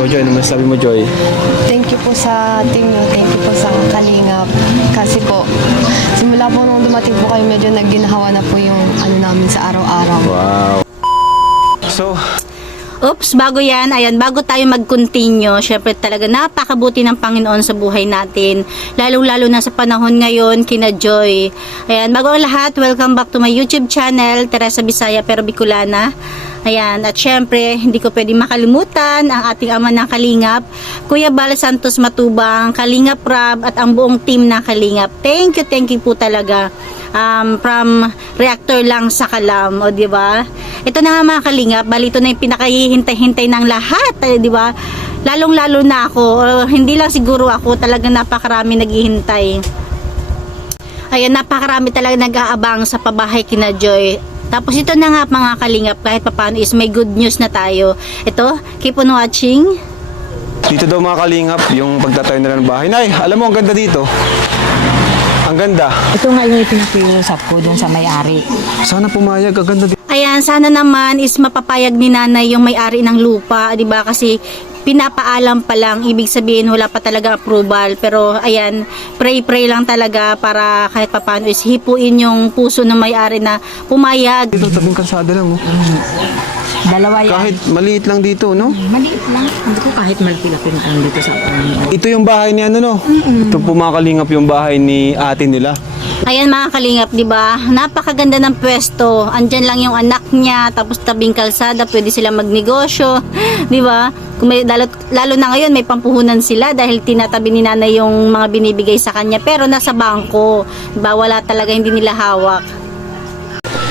So Joy, ano masasabi mo Joy? Thank you po sa team nyo. Thank you po sa Kalingap. Kasi po, simula po nung dumating po kayo, medyo nagginhawa na po yung ano namin sa araw-araw. Wow. So, Oops, bago yan, ayan, bago tayo mag-continue, syempre talaga napakabuti ng Panginoon sa buhay natin. Lalo-lalo na sa panahon ngayon, kina Joy. Ayan, bago ang lahat, welcome back to my YouTube channel, Teresa Bisaya pero Bicolana. Ayan, at syempre, hindi ko pwede makalimutan ang ating ama ng Kalingap, Kuya Bal Santos Matubang, Kalingap Rob, at ang buong team ng Kalingap. Thank you po talaga. From reactor lang sa Kalam, o di ba? Ito na nga mga Kalingap, bali ito na yung pinakahihintay-hintay ng lahat, di ba? Lalong-lalo na ako, hindi lang siguro ako, talagang napakarami naghihintay. Ayan, napakarami talaga nag-aabang sa pabahay kina Joy. Tapos ito na nga mga Kalingap, kahit papaano is may good news na tayo. Ito, keep on watching. dito daw mga Kalingap, yung pagtatayo nila ng bahay. Nay, alam mo, ang ganda dito. Ang ganda. Ito nga yung ipinakiusap ko dun sa may-ari. Sana pumayag, ang ganda dito. Ayan, sana naman is mapapayag ni nanay yung may-ari ng lupa, di ba? Kasi pinapaalam pa lang, ibig sabihin wala pa talaga approval. Pero ayan, pray lang talaga para kahit papaano is hipuin yung puso ng may-ari na pumayag. Dito, tabing kalsada lang, oh. Dalawa yan. Kahit maliit lang dito, no? Maliit lang. Hindi ko kahit malaki-laki na dito sa akin. Ito yung bahay ni ano, no? Ito po mga Kalingap yung bahay ni ate nila. Ayan mga Kalingap, di ba? Napakaganda ng pwesto. Andyan lang yung anak niya, tapos tabing kalsada, pwede sila magnegosyo, di ba? Kung may, lalo na ngayon may pampuhunan sila dahil tinatabi ni nanay yung mga binibigay sa kanya, pero nasa bangko, di ba? Wala talaga, hindi nila hawak.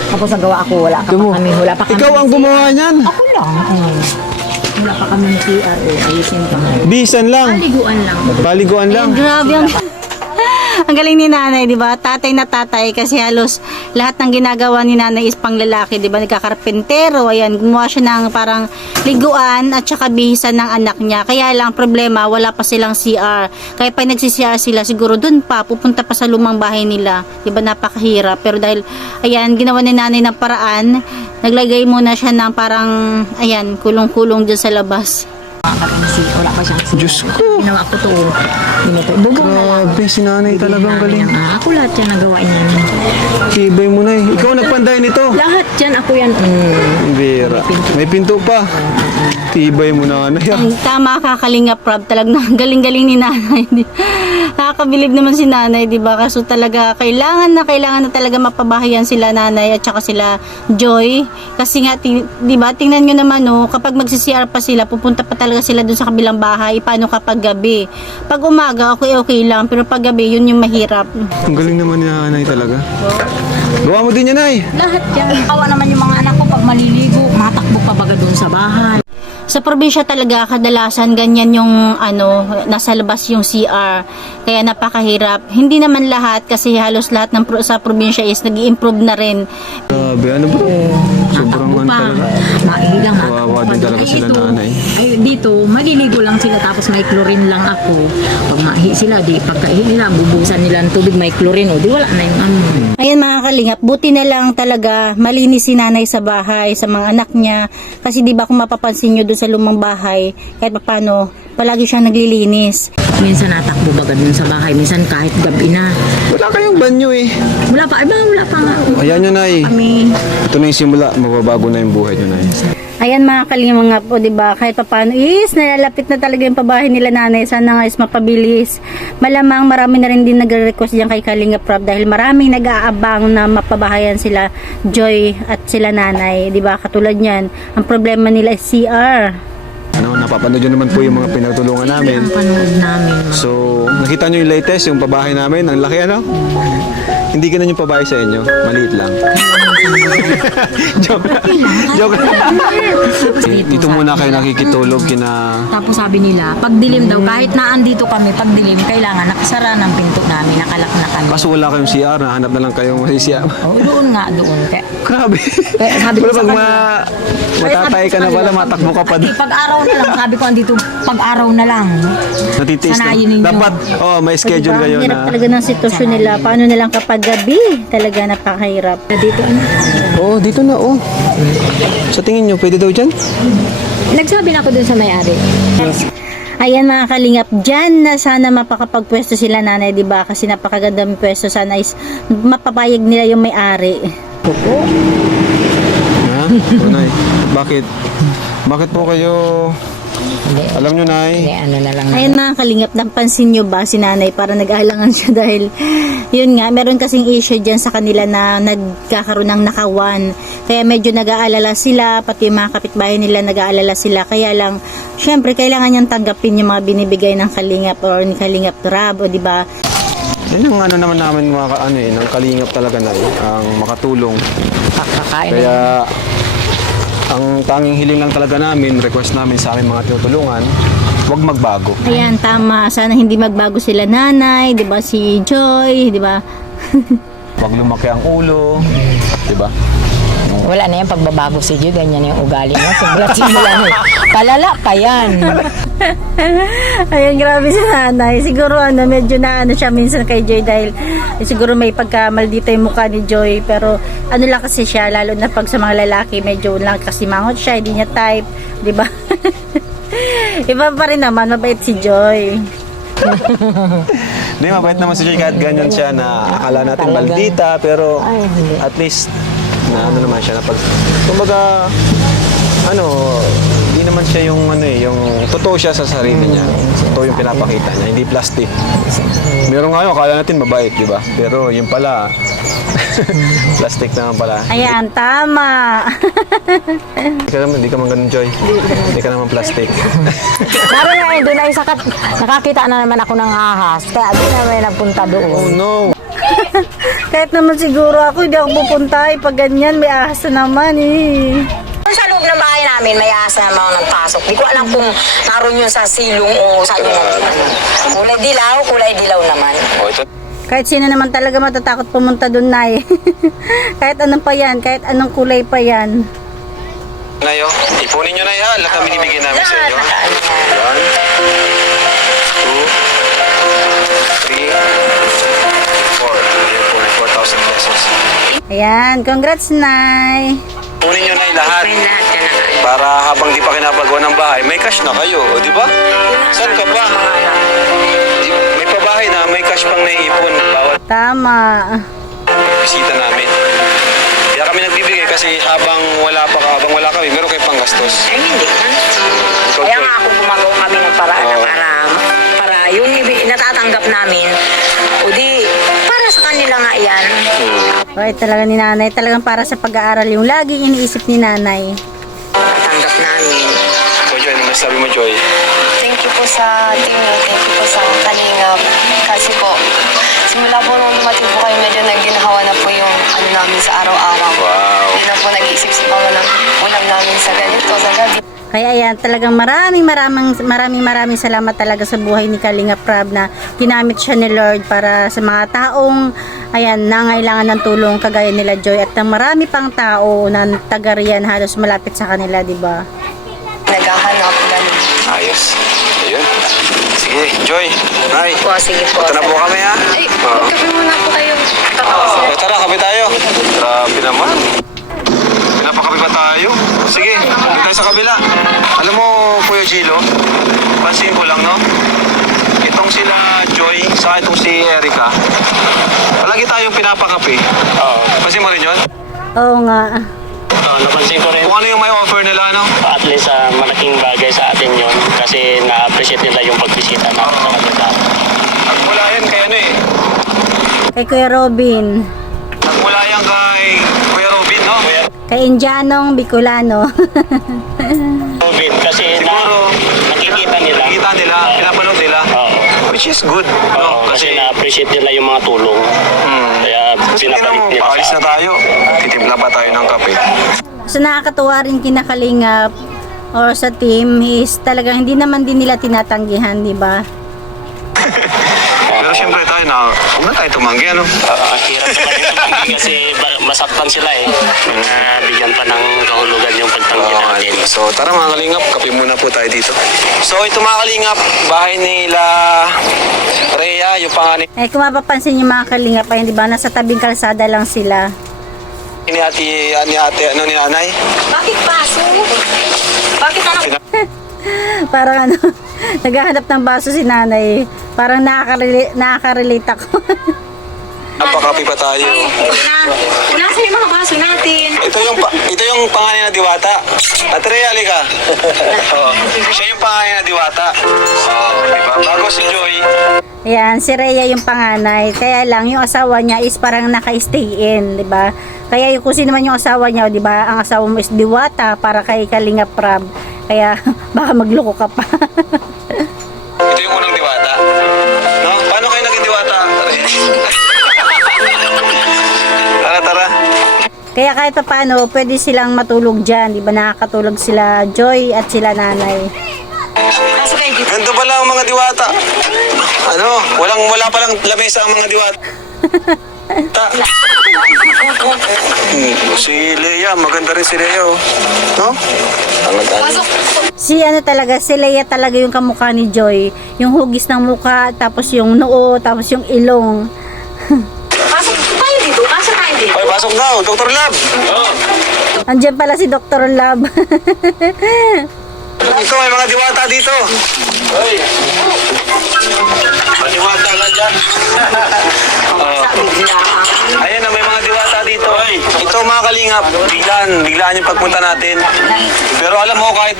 Tapos nagawa ako, wala pa kami. Ikaw ang gumawa niyan. Ako lang. Wala pa kami ng CR. Ayusin pa. Bisan lang. Paliguan lang. Paliguan lang. Ayan, grabe ang... Ang galing ni nanay, di ba? Tatay na tatay kasi halos lahat ng ginagawa ni nanay is panglalaki, di ba? Nagkakarpentero, ayan, gumawa siya ng parang liguan at saka bihisan ng anak niya. Kaya lang problema, wala pa silang CR. Kaya pag nagsi-CR sila, siguro dun pa, pupunta pa sa lumang bahay nila. Di ba? Napakahirap. Pero dahil, ayan, ginawa ni nanay ng paraan, naglagay muna siya ng parang, ayan, kulong-kulong dyan sa labas. Wala pa siyang CR. Diyos ko. Ginawa ko to. Ginito. Bubong na lang. Grabe, si nanay talagang galing. Ako lahat yan nagawa niya. Tibay mo na eh. Ikaw nagpanday nito. Lahat yan, ako yan. Vera. May pinto pa. Tibay mo na ano yan. Ang tama ka Kalingap Rob, talagang galing-galing ni nanay. Nakakabilib naman si nanay, di ba? Kaso talaga kailangan na talaga mapabahayan sila nanay at saka sila Joy. Kasi nga, di ba, tingnan nyo naman, no, kapag magsi-CR pa sila, pupunta pa talaga sila dun sa kabilang bahay. Paano kapag gabi? Pag umaga, okay lang. Pero pag gabi, yun yung mahirap. Ang galing naman ni nanay talaga. Gawa mo din yan, Nay. Lahat yan. Kawa naman yung mga anak ko pag maliligo, matakbo pa baga doon sa bahay. Sa probinsya talaga, kadalasan ganyan yung ano, nasa labas yung CR. Kaya napakahirap. Hindi naman lahat kasi halos lahat ng sa probinsya is nag-i-improve na rin. Grabe, ano ba? Sobrang ano talaga. Mailang Kawawa din talaga sila nanay. Ay, dito, maliligo lang sila tapos may chlorine lang ako. Pag maihi sila, di pagkaihi nila, bubusan nila ng tubig, may chlorine. O, di wala na yung ano. Ayan mga Kalingap, buti na lang talaga malinis si nanay sa bahay, sa mga anak niya. Kasi di ba kung mapapansin nyo doon sa lumang bahay, kahit paano, palagi siyang naglilinis. Minsan natakbo baga dun sa bahay, minsan kahit gabi na. Wala kayong banyo eh. Wala pa, wala pa nga. Ayan nyo, Nay. Kami. Ito na yung simula. Mababago na yung buhay nyo, Nay. Ayan mga Kalingap po, di ba? Kahit paano is nalalapit na talaga yung pabahay nila nanay. Sana nga is mapabilis. Malamang marami na rin din nagre-request diyan kay Kalingap Rob dahil maraming nag-aabang na mapabahayan sila Joy at sila nanay, di ba? Katulad niyan, ang problema nila is CR. Ano, napapanood nyo naman po yung mga pinagtulungan namin. Ang panood namin. So, nakita nyo yung latest, yung pabahay namin. Ang laki, ano? Hindi ganun yung pabahay sa inyo. Maliit lang. Joke lang. Joke lang. Dito muna kayo nakikitulog kina... Tapos sabi nila, pag dilim daw, kahit naandito kami, pag dilim, kailangan nakasara ng pinto namin, nakalak na kami. Kaso wala kayong CR, nahanap na lang kayong CR. Oh, doon nga, doon. Grabe. Sabi ko Pero sa pag kanila, matatay ka na pala, matakbo ka pa doon. Pag araw lang, sabi ko andito pag-araw na lang. Natitiis na. Sanayin ninyo. Dapat, may schedule Diba? kayo Ang hirap na. talaga ng sitwasyon nila. Paano nilang kapag gabi? Talaga napakahirap. Dito ano? Oo, dito na, Sa tingin nyo, pwede daw dyan? Nagsabi na ako dun sa may-ari. Ayan mga kalingap, dyan na sana mapakapagpwesto sila nanay, di ba? Kasi napakaganda ng pwesto. Sana is mapapayag nila yung may-ari. Ha? Nay. Bakit? Bakit po kayo... Hindi. Alam nyo, Hindi, Nay. ano na lang. Ayan mga kalingap, napansin nyo ba si nanay para nag-aalangan siya dahil yun nga, meron kasing issue dyan sa kanila na nagkakaroon ng nakawan. Kaya medyo nag-aalala sila, pati yung mga kapitbahay nila nag-aalala sila. Kaya lang, syempre, kailangan niyang tanggapin yung mga binibigay ng kalingap or ni Kalingap Rab, o di ba? Yan ang ano naman namin mga ng kalingap talaga na ang makatulong. Kakain. Kaya ang tanging hiling lang talaga namin, request namin sa aming mga tinutulungan, huwag magbago. Ayan, tama. Sana hindi magbago sila nanay, di ba? Si Joy, di ba? Huwag lumaki ang ulo, di ba? Wala na yan pagbabago si Joy, ganyan yung ugali niya. Simula na. Palala pa yan. Ayan, grabe si nanay. Siguro medyo na siya minsan kay Joy dahil siguro may pagkamaldita yung mukha ni Joy. Pero ano lang kasi siya, lalo na pag sa mga lalaki, medyo lang kasi mangot siya, hindi niya type, di ba? Iba pa rin naman, mabait si Joy. Hindi, mabait naman si Joy kahit ganyan siya na akala natin Talaga. maldita, pero Ay, hindi. at least na ano naman siya na pag kumbaga hindi naman siya yung yung totoo siya sa sarili niya. Totoo yung pinapakita niya, hindi plastic. Meron nga yun, akala natin mabait, di ba? Pero yung pala plastic naman pala. Ayan, tama. Hindi ka man ganun, Joy. Hindi ka naman plastic. Naroon na yun, doon ay sakat. Nakakita na naman ako ng ahas. Kaya doon na may nagpunta Oh doon. no! Kahit naman siguro ako, hindi ako pupunta pag ganyan, may ahas na naman eh. Sa loob ng bahay namin, may asa na mga nagpasok. Di ko alam kung naroon yun sa silong o saan yun. Kulay dilaw naman. Oh, ito. Kahit sino naman talaga matatakot pumunta doon, Nay. Kahit anong pa yan, kahit anong kulay pa yan. Nayo, ipunin nyo na yan. Lahat na binibigyan namin sa inyo. 1, 2, 3, 4. Ayan po, 4,000 pesos. Ayan, congrats, Nay. Ipunin nyo na yung lahat. Para habang di pa kinapagawa ng bahay, may cash na kayo. O, di ba? Saan ka pa? May pabahay na, may cash pang naiipon. Bawat Tama. bisita namin. Kaya kami nagbibigay kasi habang wala kami, meron kayo panggastos. Ay, hindi. Ikaw, Kaya Joy. nga ako gumagawa kami ng paraan na Oo. para yung natatanggap namin, o di, para sa kanila nga yan. Okay, talaga ni Nanay. Talagang para sa pag-aaral yung laging iniisip ni Nanay. Natanggap namin. Ikaw, Joy, ano masabi mo, Joy? Thank you po sa team niyo. Thank you po sa Kalingap. Kasi po, simula po nung dumating po kayo, medyo nagginhawa na po yung namin sa araw-araw. Wow. Hindi na po nag-iisip si Mama ng ulam namin sa ganito, sa gabi. Kaya ayan, talagang maraming salamat talaga sa buhay ni Kalingap Rab na ginamit siya ni Lord para sa mga taong ayan, nangailangan ng tulong kagaya nila Joy at ng marami pang tao na taga riyan halos malapit sa kanila, di ba? Naghahanap ganun. Ayos. Ayun. Sige, Joy. Nay. Po, sige po. Punta na po kami, ha? Ay, Oo. magkape muna po kayo. Tara, kape tayo. Grabe naman. Pinapakape pa tayo. Sige, punta tayo sa kabila. Alam mo, Kuya Gilo, pansin ko lang, no? Itong sila Joy, sa itong si Erica, palagi tayong pinapakape. Oo. Pansin mo rin yun? Oo nga. Napansin ko rin, Kung ano yung may offer nila, no? at least malaking bagay sa atin yun kasi na-appreciate nila yung pagbisita natin sa kanila. Nagmula yan kay ano eh. Kay Kuya Robin, Nagmula yan kay Kuya Robin, no? kay Indianong Bicolano. COVID kasi Siguro, nakikita nila. Nakikita nila, pinapanood nila. Oo. Which is good, Oo, no? kasi na-appreciate nila yung mga tulong. Kaya Kasi tingnan pinapalik mo, nila paalis sa na tayo. Titimpla pa tayo ng kape. So nakakatuwa rin kina Kalingap or sa team is talagang hindi naman din nila tinatanggihan, di ba? Pero Pero siyempre tayo na, huwag na tayo tumanggi, ano? Ang hirap naman yung tumanggi kasi masaktan sila eh. Bigyan pa ng kahulugan yung pagtanggi natin. So tara mga kalingap, kape muna po tayo dito. So ito mga kalingap, bahay nila Rhea, yung panganay Eh, kung mapapansin yung mga kalingap, ayun, di ba, nasa tabing kalsada lang sila. ni ate, ni nanay. Bakit baso? Bakit ano? Parang ano, naghahanap ng baso si nanay. Parang nakaka-relate ako. Napakapi pa tayo. Wala sa yung mga baso natin. Ito yung panganay na diwata. At Rhea, halika. Oh, siya yung panganay na diwata. Diba? Bago si Joy. Ayan, si Rhea yung panganay. Kaya lang, yung asawa niya is parang naka-stay in, di ba? Kaya yung kung sino man yung asawa niya, di ba? Ang asawa mo is diwata para kay Kalingap Rab. Kaya baka magloko ka pa. Ito yung unang diwata. No? Paano kayo naging diwata? Tara. Kaya kahit pa paano, pwede silang matulog dyan. Di ba? Nakakatulog sila Joy at sila nanay. Baso kayo dito. Ganito pala ang mga diwata. Ano? Wala palang lamesa ang mga diwata. Si Leia, maganda rin si Leia, oh. No? Si ano talaga, si Leia talaga yung kamukha ni Joy. Yung hugis ng mukha, tapos yung noo, tapos yung ilong. Pasok tayo dito. Pasok tayo dito. Hoy, pasok daw, Dr. Lab. Andiyan pala si Dr. Love. Ito, may mga diwata dito. Hoy. Madiwata ka dyan. Ayan na, may mga diwata dito. Ito mga kalingap, biglaan yung pagpunta natin. Pero alam mo, kahit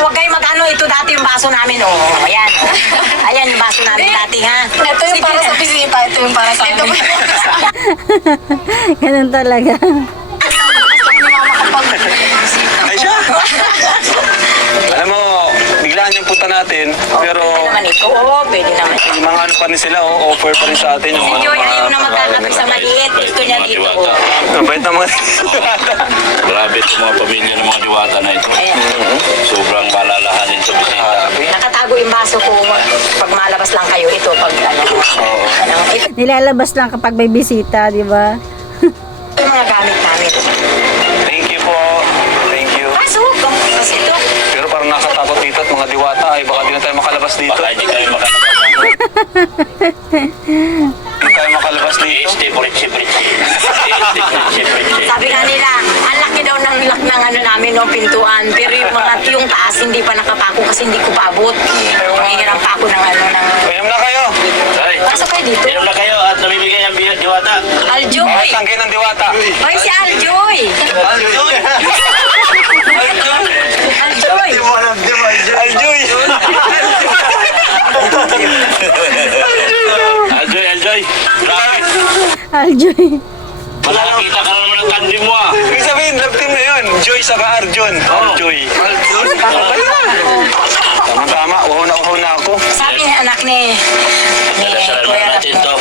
Huwag kayong mag-ano. Ito dati yung baso namin, oh. Ayan, oh. Ayan yung baso namin dati, ha? Ito yung para sa bisita. Ito yung para sa amin. Ganun talaga. ay siya. Alam mo, biglaan yung punta natin, pero Pwede naman ito. Oo, pwede naman. mga ano pa rin sila, offer pa rin sa atin. Si Joy ayaw na magkakapit sa maliit. Gusto niya dito, oh. Mabait naman. Grabe itong mga pamilya ng mga diwata na ito. Ayan. Sobrang malalahanin sa bisita. Nakatago yung baso ko. Pag malabas lang kayo, ito. Pag ano. Ito Nilalabas lang kapag may bisita, di ba? yung mga gamit namin. Thank you po. Thank you. Pasok. Kasi ito. Pero parang nakatakot dito at mga diwata ay baka di na tayo makalabas dito. Baka hindi tayo makalabas. Hindi tayo makalabas dito. Sabi nga nila, ang laki daw ng lock ng ano namin, no, pintuan. Pero yung taas, hindi pa nakapako kasi hindi ko paabot. Nangihiram pa ako ng ano, ng... Inom na kayo. Pasok kayo dito. Inom na kayo at namimigay ang diwata. Aljoy! Bakit tangkin ng diwata? Ay, si Aljoy! Aljoy! Aljoy! Aljoy. Grabe. Aljoy. Makakita ka na naman ng kandi mo ah. Ibig sabihin, love team na yun. Joy saka Arjun. Aljoy. Tama-tama, uhaw na ako. Sabi ng anak ni Dala-dala Kuya natin to.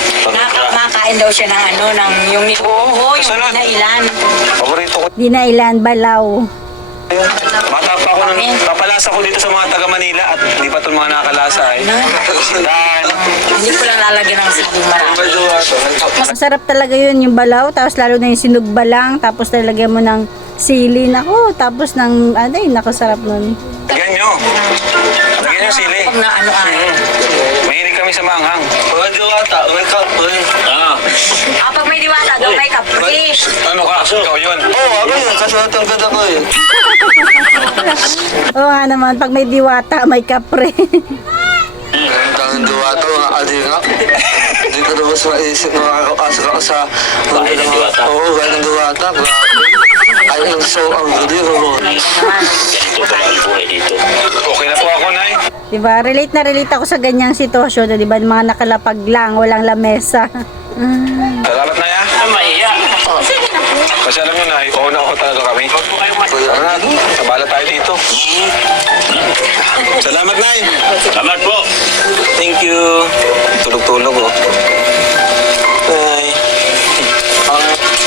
Nakain daw siya ng ano, ng yung niluho, yung Sunod. nailan. Paborito ko. Dinailan, balaw. Matapa ko ng papalasa ko dito sa mga taga Manila at di pa itong mga nakakalasa eh. Dahil Hindi ko lang lalagyan ng sibong marami. Masarap talaga yun, yung balaw. Tapos lalo na yung sinugba lang. Tapos nalagyan mo ng sili. Nako, tapos ng, ay, nakasarap nun. lagyan nyo. Lagyan nyo sili. Pag na ano Mahilig kami sa manghang. Mga diwata, may kapoy. pag may diwata daw may kapri. Ano ka? Ikaw yun. Oo, ako yun. Kasuhatang ganda ko eh. Oo nga naman, pag may diwata, may kapre. Ang duwato, mga aliga. Hindi ko naman maisip na makakasok ako sa... Bahay ng diwata. Oo, bahay ng diwata. Grabe. Ay, ang so, ang galing mo. Ganito pa ang buhay dito. Okay na po ako, Nay. Diba? Relate na relate ako sa ganyang sitwasyon. Diba? Mga nakalapag lang, walang lamesa. Salamat na ya. Maiya. Kasi alam nyo, Nay, oo na ako talaga kami. Ano na, sabala tayo dito. Salamat, Nay. Salamat po. Thank you. Tulog-tulog, oh. Ay.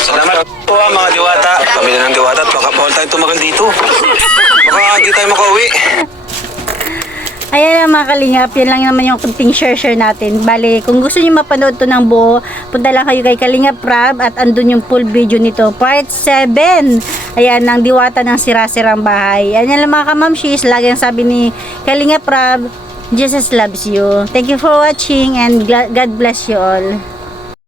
Salamat po mga diwata. Pamilya ng diwata at baka bawal tayo tumagal dito. Baka di tayo makauwi. Ayan lang mga kalingap, yan lang naman yung kunting share natin. Bale, kung gusto niyo mapanood to ng buo, punta lang kayo kay Kalingap Rab at andun yung full video nito. Part 7. Ayan, ang diwata ng sira-sirang bahay. Ayan lang mga kamamshis, lagi ang sabi ni Kalingap Rab, Jesus loves you. Thank you for watching and God bless you all.